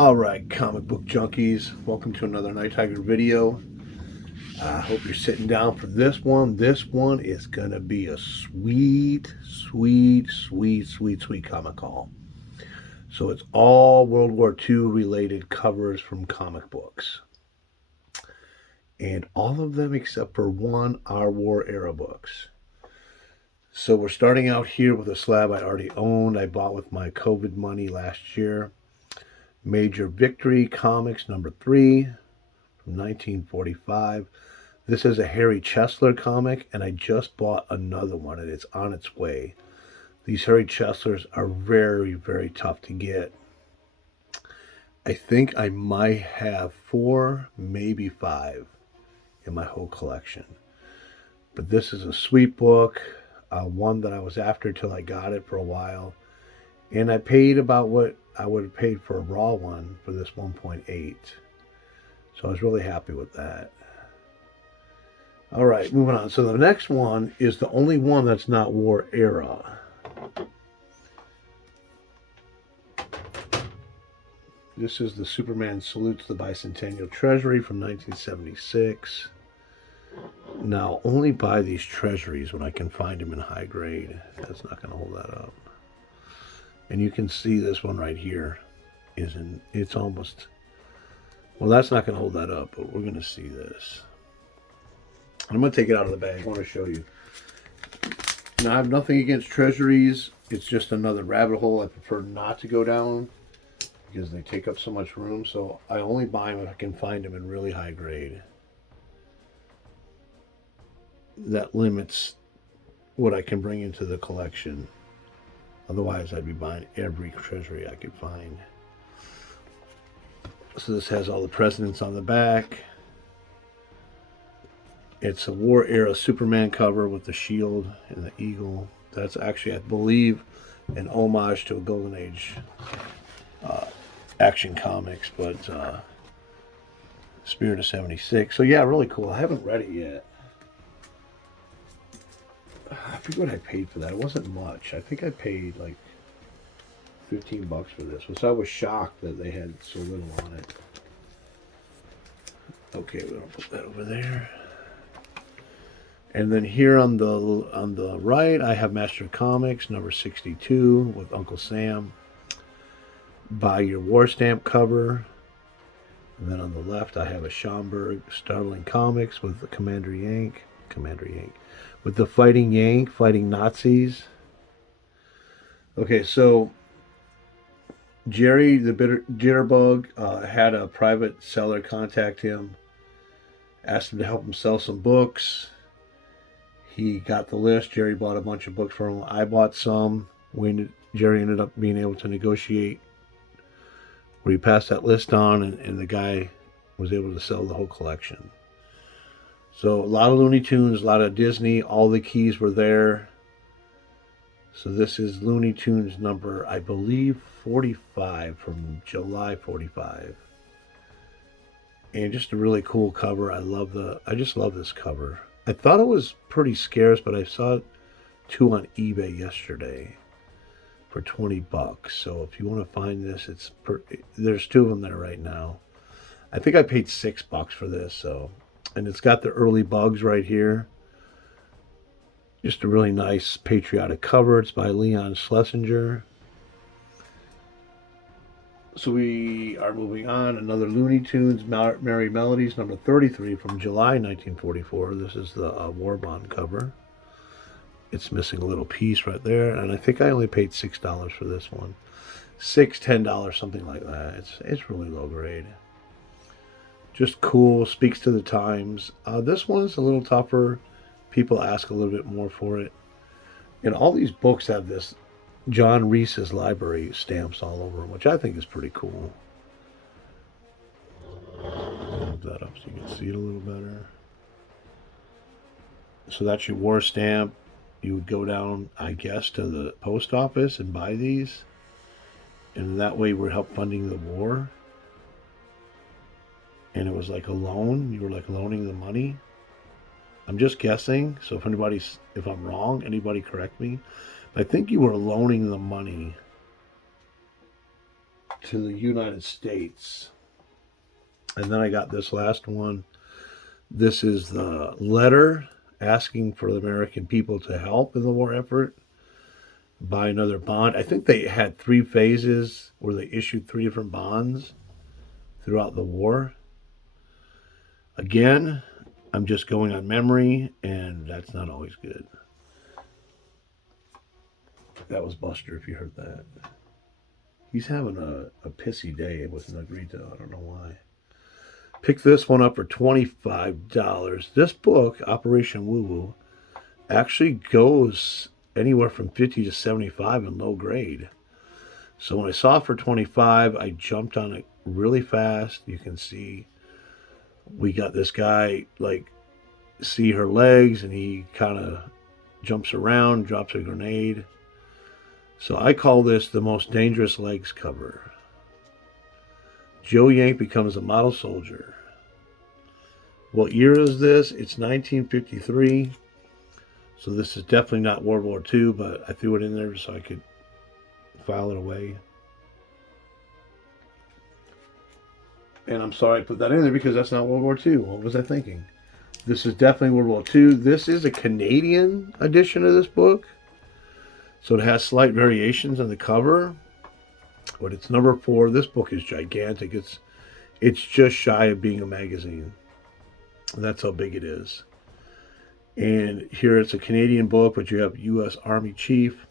Alright, comic book junkies, welcome to another Nighttiger video. I hope you're sitting down for this one. This one is going to be a sweet comic haul. So it's all World War II related covers from comic books. And all of them except for one are war era books. So we're starting out here with a slab I already owned. I bought with my COVID money last year. Major Victory Comics number 3 from 1945. This is a Harry Chesler comic, and I just bought another one, and it's on its way. These Harry Cheslers are very tough to get. I think I might have 4, maybe 5 in my whole collection. But this is a sweet book, one that I was after till I got it for a while. And I paid about what I would have paid for a raw one for this 1.8. So I was really happy with that. All right, moving on. So the next one is the only one that's not war era. This is the Superman Salutes the Bicentennial Treasury from 1976. Now, only buy these treasuries when I can find them in high grade. That's not going to hold that up. And you can see this one right here it's almost, well, that's not going to hold that up, but we're going to see this. I'm going to take it out of the bag. I want to show you. Now, I have nothing against treasuries. It's just another rabbit hole I prefer not to go down because they take up so much room. So I only buy them if I can find them in really high grade. That limits what I can bring into the collection. Otherwise, I'd be buying every treasury I could find. So this has all the presidents on the back. It's a war era Superman cover with the shield and the eagle. That's actually, I believe, an homage to a Golden Age Action Comics, but Spirit of 76. So yeah, really cool. I haven't read it yet. I forget what I paid for that. It wasn't much. I think I paid like $15 for this, which I was shocked that they had so little on it. Okay, we're gonna put that over there. And then here on the right, I have Master Comics number 62 with Uncle Sam. Buy your war stamp cover. And then on the left, I have a Schomburg Startling Comics with the Commander Yank. With the Fighting Yank, fighting Nazis. Okay, so Jerry the Jitterbug had a private seller contact him, asked him to help him sell some books. He got the list. Jerry bought a bunch of books for him. I bought some. Jerry ended up being able to negotiate where he passed that list on, and the guy was able to sell the whole collection. So a lot of Looney Tunes, a lot of Disney, all the keys were there. So this is Looney Tunes number, I believe, 45 from July 45. And just a really cool cover. I just love this cover. I thought it was pretty scarce, but I saw 2 on eBay yesterday for $20. So if you want to find this, there's 2 of them there right now. I think I paid $6 for this, so. And it's got the early bugs right here. Just a really nice patriotic cover. It's by Leon Schlesinger. So we are moving on. Another Looney Tunes, Merry Melodies, number 33 from July 1944. This is the Warbond cover. It's missing a little piece right there. And I think I only paid $6 for this one. $6, $10, something like that. It's really low grade. Just cool, speaks to the times. This one's a little tougher. People ask a little bit more for it. And all these books have this John Reese's library stamps all over them, which I think is pretty cool. Move that up so you can see it a little better. So that's your war stamp. You would go down, I guess, to the post office and buy these. And that way we're help funding the war. And it was like a loan. You were like loaning the money. I'm just guessing. So if I'm wrong, anybody correct me. But I think you were loaning the money to the United States. And then I got this last one. This is the letter asking for the American people to help in the war effort by another bond. I think they had 3 phases where they issued 3 different bonds throughout the war. Again, I'm just going on memory, and that's not always good. That was Buster, if you heard that. He's having a pissy day with Negrito. I don't know why. Pick this one up for $25. This book, Operation Woo Woo, actually goes anywhere from 50 to 75 in low grade. So when I saw it for 25, I jumped on it really fast. You can see we got this guy, like, see her legs, and he kind of jumps around, drops a grenade. So I call this the most dangerous legs cover. Joe Yank becomes a model soldier. What year is this? It's 1953. So this is definitely not World War II, but I threw it in there so I could file it away. And I'm sorry I put that in there because that's not World War II. What was I thinking? This is definitely World War II. This is a Canadian edition of this book. So it has slight variations on the cover. But it's number 4. This book is gigantic. It's just shy of being a magazine. That's how big it is. And here it's a Canadian book, but you have U.S. Army Chief.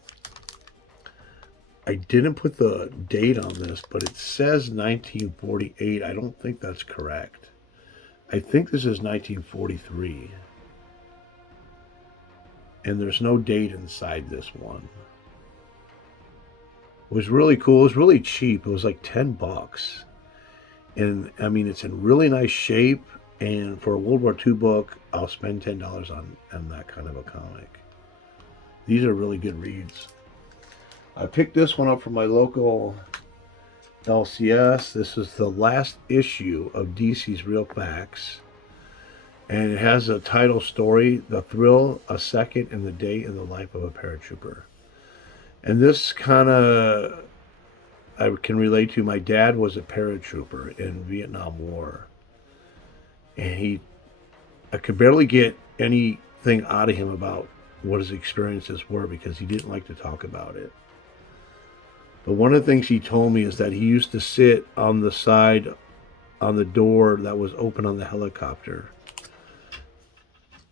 I didn't put the date on this, but it says 1948. I don't think that's correct. I think this is 1943. And there's no date inside this one. It was really cool. It was really cheap. It was like $10. And I mean, it's in really nice shape. And for a World War II book, I'll spend $10 on that kind of a comic. These are really good reads. I picked this one up from my local LCS. This is the last issue of DC's Real Facts. And it has a title story, The Thrill, A Second in the Day in the Life of a Paratrooper. And this kind of, I can relate to. My dad was a paratrooper in Vietnam War. And I could barely get anything out of him about what his experiences were because he didn't like to talk about it. But one of the things he told me is that he used to sit on the side, on the door that was open on the helicopter.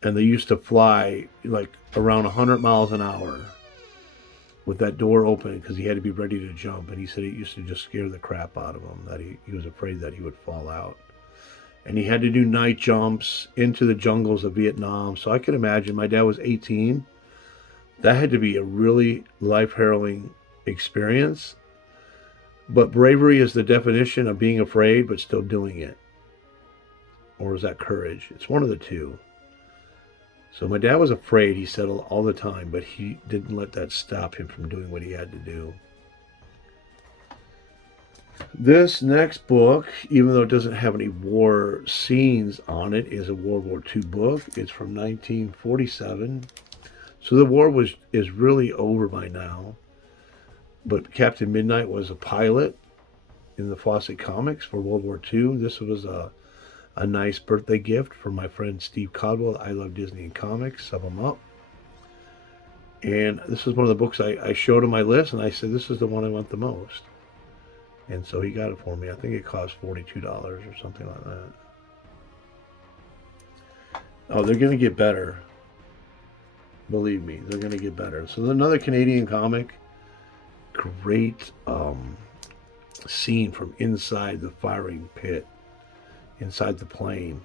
And they used to fly like around 100 miles an hour with that door open because he had to be ready to jump. And he said it used to just scare the crap out of him, that he was afraid that he would fall out. And he had to do night jumps into the jungles of Vietnam. So I can imagine, my dad was 18. That had to be a really life-harrowing experience. But bravery is the definition of being afraid but still doing it. Or is that courage? It's one of the two. So my dad was afraid, he said all the time, but he didn't let that stop him from doing what he had to do. This next book, even though it doesn't have any war scenes on it, is a World War II book. It's from 1947. So the war is really over by now. But Captain Midnight was a pilot in the Fawcett Comics for World War II. This was a nice birthday gift from my friend Steve Codwell. I Love Disney and Comics. Sub them up. And this is one of the books I showed him my list, and I said, this is the one I want the most. And so he got it for me. I think it cost $42 or something like that. Oh, they're going to get better. Believe me, they're going to get better. So another Canadian comic. Great scene from inside the firing pit. Inside the plane.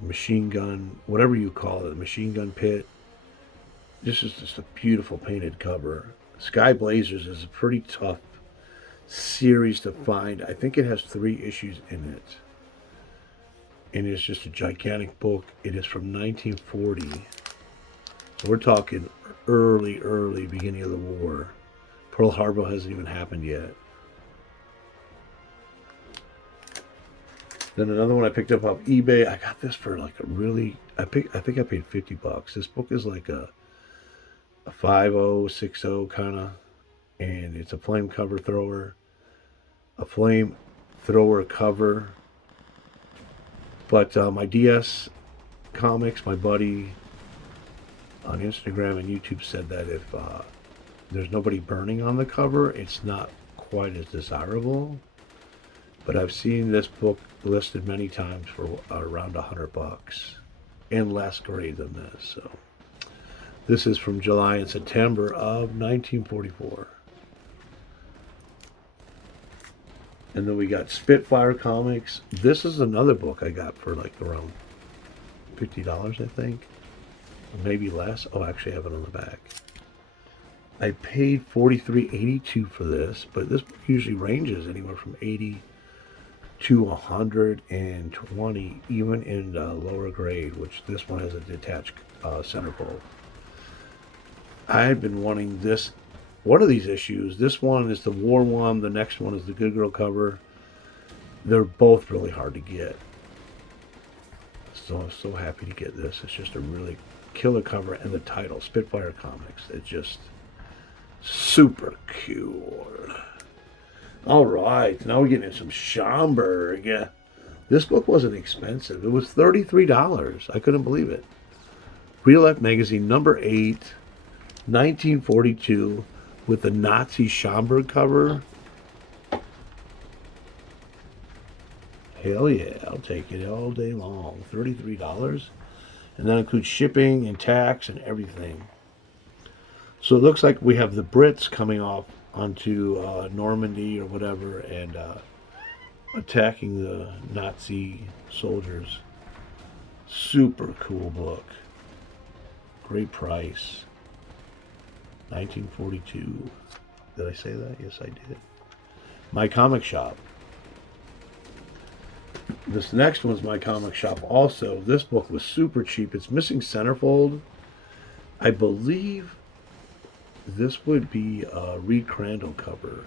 Machine gun, whatever you call it. Machine gun pit. This is just a beautiful painted cover. Sky Blazers is a pretty tough series to find. I think it has 3 issues in it. And it's just a gigantic book. It is from 1940. So we're talking early beginning of the war. Pearl Harbor hasn't even happened yet. Then another one I picked up off eBay. I got this for like a really, I think I paid $50. This book is like a 50, 60 kind of, and it's a flame cover thrower. a flamethrower cover. But my DS Comics, my buddy on Instagram and YouTube, said that if there's nobody burning on the cover, it's not quite as desirable. But I've seen this book listed many times for around $100 and less grade than this. So this is from July and September of 1944. And then we got Spitfire Comics. This is another book I got for like around $50, I think. Or maybe less. Oh, actually I have it on the back. I paid $43.82 for this, but this book usually ranges anywhere from 80 to 120, even in lower grade, which this one has a detached centerfold. I've been wanting this, one of these issues. This one is the war one, the next one is the Good Girl cover. They're both really hard to get. So I'm so happy to get this. It's just a really killer cover, and the title, Spitfire Comics. It's just super cool. All right, now we're getting some Schomburg. Yeah, this book wasn't expensive. It was $33. I couldn't believe it. Real Life Magazine, number 8, 1942, with the Nazi Schomburg cover. Hell yeah, I'll take it all day long. $33. And that includes shipping and tax and everything. So it looks like we have the Brits coming off onto Normandy or whatever and attacking the Nazi soldiers. Super cool book. Great price. 1942. Did I say that? Yes, I did. My Comic Shop. This next one's My Comic Shop also. This book was super cheap. It's missing centerfold. I believe this would be a Reed Crandall cover.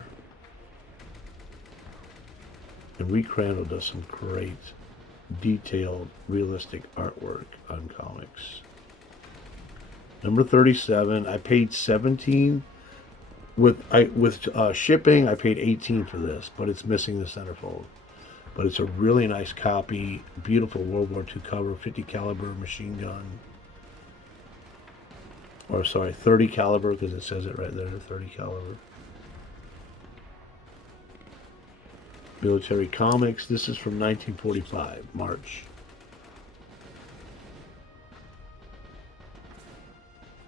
And Reed Crandall does some great, detailed, realistic artwork on comics. Number 37. I paid $17 with shipping. I paid $18 for this, but it's missing the centerfold. But it's a really nice copy. Beautiful World War II cover. 50 caliber machine gun. Or sorry, 30 caliber, because it says it right there, 30 caliber. Military Comics. This is from 1945, March.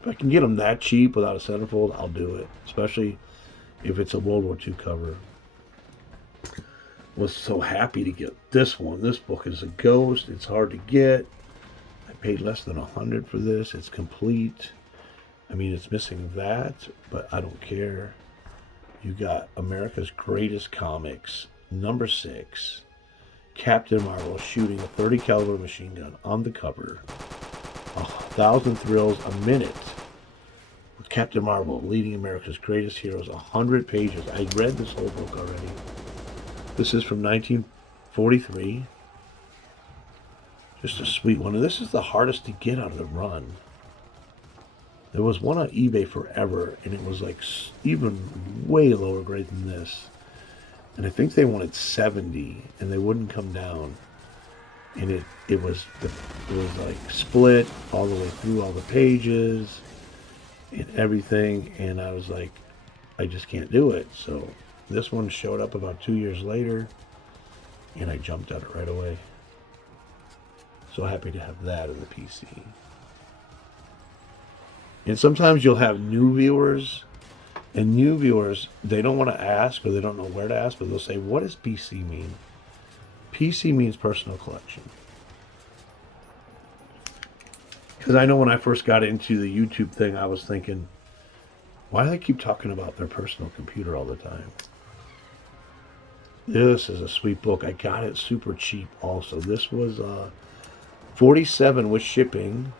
If I can get them that cheap without a centerfold, I'll do it. Especially if it's a World War II cover. Was so happy to get this one. This book is a ghost. It's hard to get. I paid less than $100 for this. It's complete. I mean, it's missing that, but I don't care. You got America's Greatest Comics, number 6. Captain Marvel shooting a 30 caliber machine gun on the cover. 1,000 thrills a minute. With Captain Marvel leading America's greatest heroes. 100 pages. I read this whole book already. This is from 1943. Just a sweet one. And this is the hardest to get out of the run. There was one on eBay forever, and it was like even way lower grade than this. And I think they wanted 70, and they wouldn't come down. And it was like split all the way through all the pages and everything. And I was like, I just can't do it. So this one showed up about 2 years later, and I jumped at it right away. So happy to have that in the PC. And sometimes you'll have new viewers, and new viewers, they don't want to ask, or they don't know where to ask, but they'll say, what does PC mean? PC means personal collection. Because I know when I first got into the YouTube thing, I was thinking, why do they keep talking about their personal computer all the time? This is a sweet book. I got it super cheap also. This was $47 with shipping.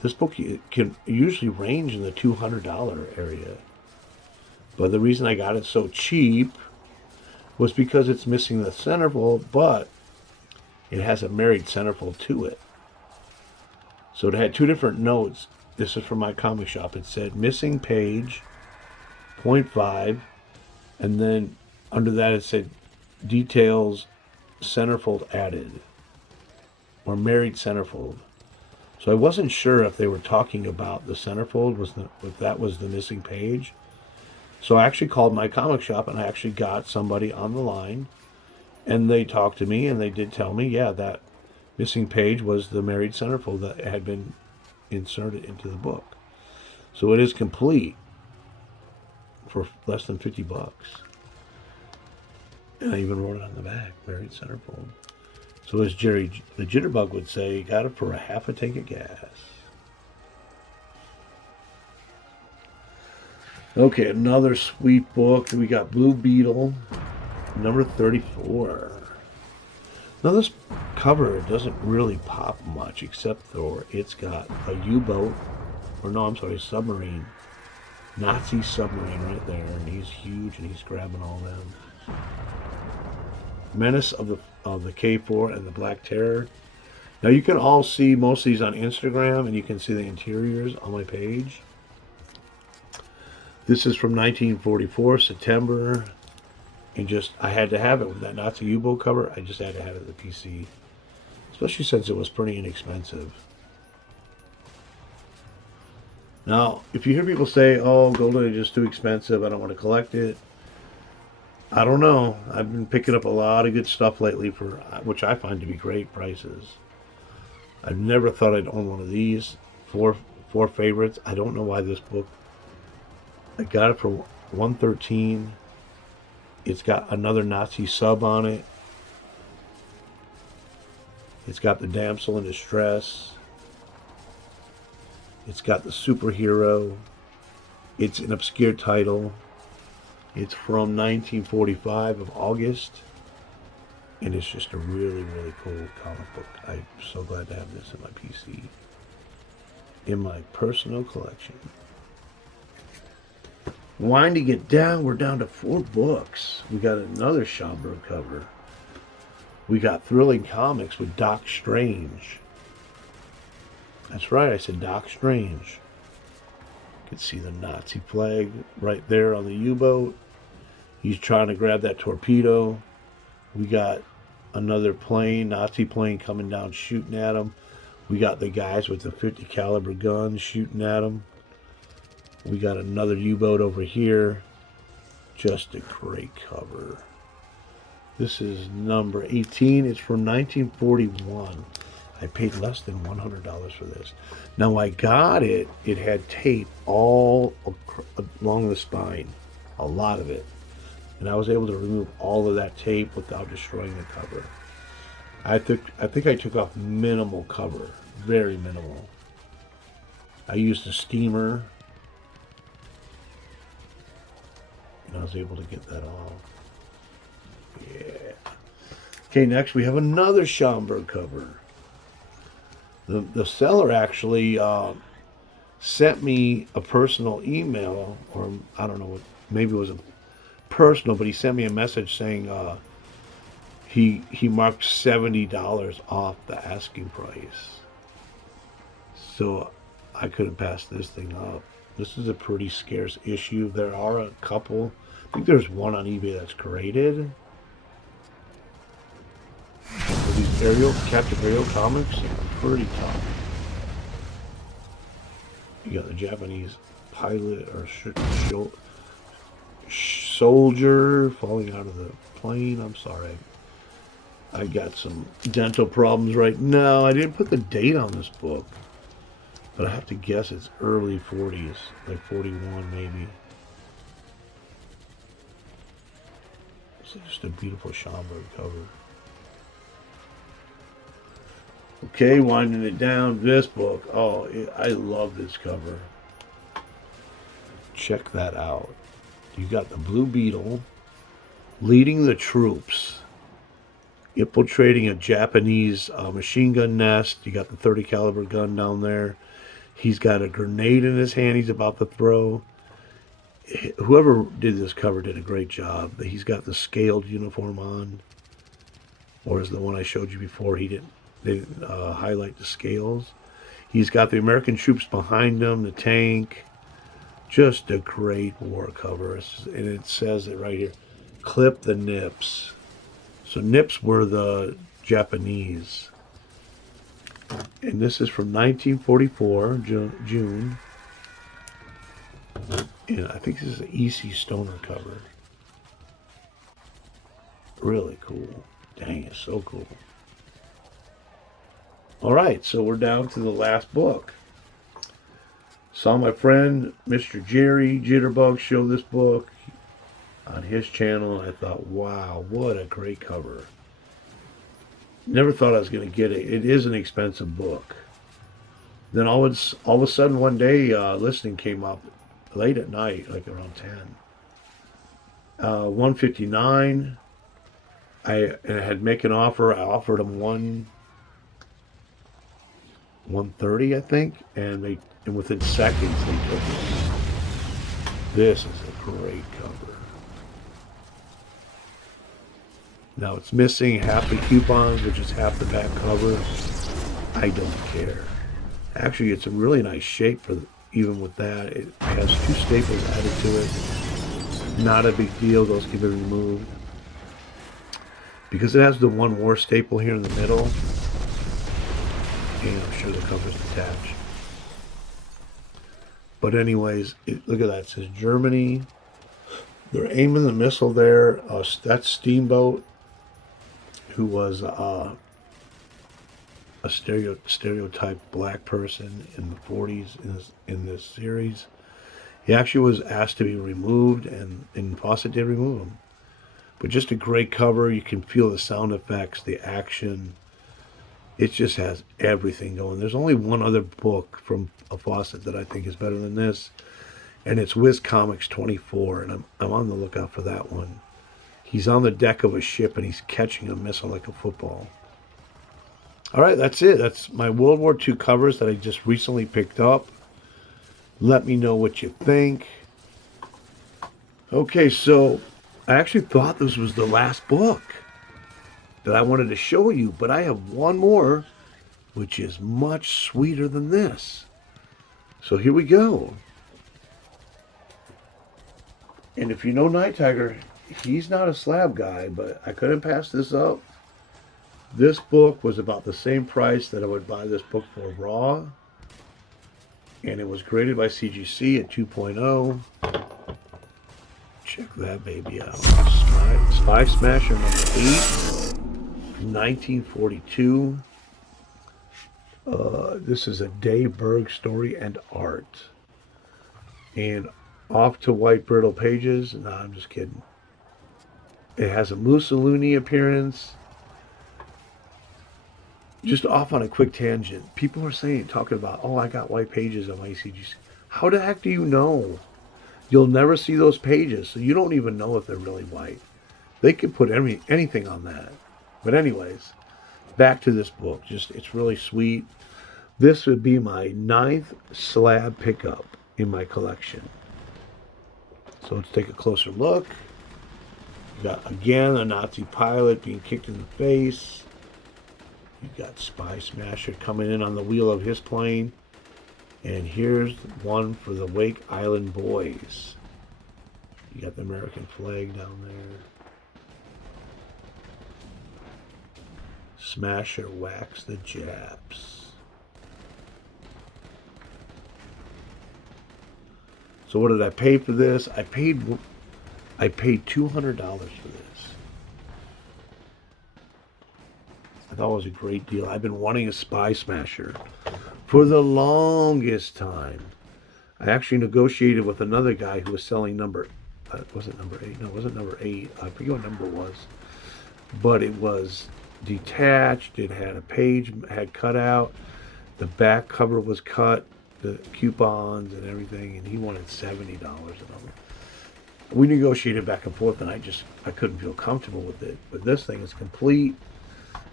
This book can usually range in the $200 area. But the reason I got it so cheap was because it's missing the centerfold, but it has a married centerfold to it. So it had two different notes. This is from My Comic Shop. It said missing page, 0.5, and then Under that it said details centerfold added, or married centerfold. So I wasn't sure if they were talking about the centerfold, if that was the missing page. So I actually called my comic shop and I actually got somebody on the line, and they talked to me and they did tell me, yeah, that missing page was the married centerfold that had been inserted into the book. So it is complete for less than $50. And I even wrote it on the back, married centerfold. So as Jerry the Jitterbug would say, got it for a half a tank of gas. Okay, another sweet book. We got Blue Beetle, number 34. Now this cover doesn't really pop much, except for it's got a U-boat, or no, I'm sorry, submarine. Nazi submarine right there, and he's huge, and he's grabbing all them. Menace of the K4 and the Black Terror. Now you can all see most of these on Instagram, and you can see the interiors on my page. This is from 1944, September, and I had to have it with that Nazi U-boat cover. I just had to have it at the PC, especially since it was pretty inexpensive. Now, if you hear people say, "Oh, Golden Age is too expensive, I don't want to collect it," I don't know. I've been picking up a lot of good stuff lately for which I find to be great prices. I've never thought I'd own one of these. Four favorites. I don't know why this book. I got it for $113. It's got another Nazi sub on it. It's got the damsel in distress. It's got the superhero. It's an obscure title. It's from 1945 of August. And it's just a really, really cool comic book. I'm so glad to have this in my PC. In my personal collection. Winding it down, we're down to 4 books. We got another Schomburg cover. We got Thrilling Comics with Doc Strange. That's right, I said Doc Strange. You can see the Nazi flag right there on the U-boat. He's trying to grab that torpedo. We got another plane, Nazi plane coming down shooting at him. We got the guys with the 50 caliber guns shooting at him. We got another U-boat over here. Just a great cover. This is number 18. It's from 1941. I paid less than $100 for this. Now I got it. It had tape all along the spine. A lot of it. And I was able to remove all of that tape without destroying the cover. I think I took off minimal cover. Very minimal. I used a steamer. And I was able to get that off. Yeah. Okay, next we have another Schomburg cover. The seller actually sent me a personal email, or I don't know, maybe it was a personal, but he sent me a message saying he marked $70 off the asking price. So I couldn't pass this thing up. This is a pretty scarce issue. There are a couple. I think there's one on eBay that's graded. So these Captain Ariel comics are pretty tough. You got the Japanese pilot or soldier falling out of the plane. I'm sorry. I got some dental problems right now. I didn't put the date on this book, but I have to guess it's early 40s, like 41 maybe. It's just a beautiful Schomburg cover. Okay, winding it down. This book, I love this cover. Check that out. You got the Blue Beetle leading the troops, infiltrating a Japanese machine gun nest. You got the 30 caliber gun down there. He's got a grenade in his hand he's about to throw. Whoever did this cover did a great job. He's got the scaled uniform on. Whereas the one I showed you before, they didn't highlight the scales. He's got the American troops behind him, the tank. Just a great war cover. And it says it right here. Clip the Nips. So Nips were the Japanese. And this is from 1944, June. And I think this is an E.C. Stoner cover. Really cool. Dang, it's so cool. All right, so we're down to the last book. Saw my friend Mr. Jerry Jitterbug show this book on his channel. I thought, wow, what a great cover. Never thought I was going to get it. It is an expensive book. Then all of a sudden one day, listing came up late at night, like around 10. 159. I had make an offer. I offered them 130, I think, and within seconds they took it. This is a great cover. Now it's missing half the coupons, which is half the back cover. I don't care. Actually, it's a really nice shape for even with that. It has 2 staples added to it. Not a big deal. Those can be removed. Because it has the one war staple here in the middle. And I'm sure the cover's detached. But anyways, look at that. It says Germany. They're aiming the missile there. That's Steamboat, who was a stereotype black person in the 40s in this series. He actually was asked to be removed, and Fawcett did remove him. But just a great cover. You can feel the sound effects, the action. It just has everything going. There's only one other book from a Fawcett that I think is better than this, and it's Wiz Comics 24, and I'm on the lookout for that one. He's on the deck of a ship, and he's catching a missile like a football. All right, that's it. That's my World War II covers that I just recently picked up. Let me know what you think. Okay, so I actually thought this was the last book that I wanted to show you, but I have one more, which is much sweeter than this. So here we go. And if you know Nighttiger, he's not a slab guy, but I couldn't pass this up. This book was about the same price that I would buy this book for raw. And it was graded by CGC at 2.0. Check that baby out. Spy Smasher number 8. 1942. This is a Dave Berg story and art. And off to white brittle pages. No, I'm just kidding. It has a Mussolini appearance. Just off on a quick tangent. People are talking about, oh, I got white pages on my CGC. How the heck do you know? You'll never see those pages, so you don't even know if they're really white. They could put anything on that. But anyways, back to this book. It's really sweet. This would be my 9th slab pickup in my collection. So let's take a closer look. You got, again, a Nazi pilot being kicked in the face. You got Spy Smasher coming in on the wheel of his plane. And here's one for the Wake Island Boys. You got the American flag down there. Smasher whacks the Japs. So what did I pay for this? I paid $200 for this. I thought it was a great deal. I've been wanting a Spy Smasher for the longest time. I actually negotiated with another guy who was selling was it number 8? No, it wasn't number 8. I forget what number it was. But it was detached. It had a page, had cut out. The back cover was cut, the coupons and everything, and he wanted $70 an hour. We negotiated back and forth, and I couldn't feel comfortable with it. But this thing is complete.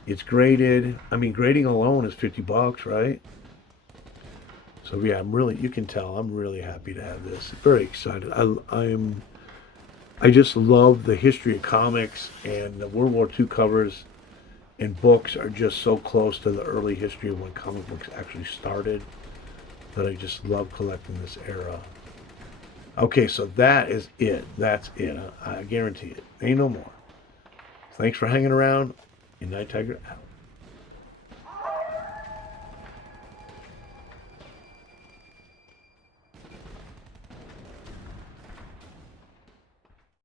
It's graded. I mean, grading alone is $50, right? So yeah, you can tell I'm really happy to have this. Very excited. I just love the history of comics, and the World War II covers and books are just so close to the early history of when comic books actually started that I just love collecting this era. Okay, so that is it. That's it. I guarantee it. Ain't no more. Thanks for hanging around. And Nighttiger out.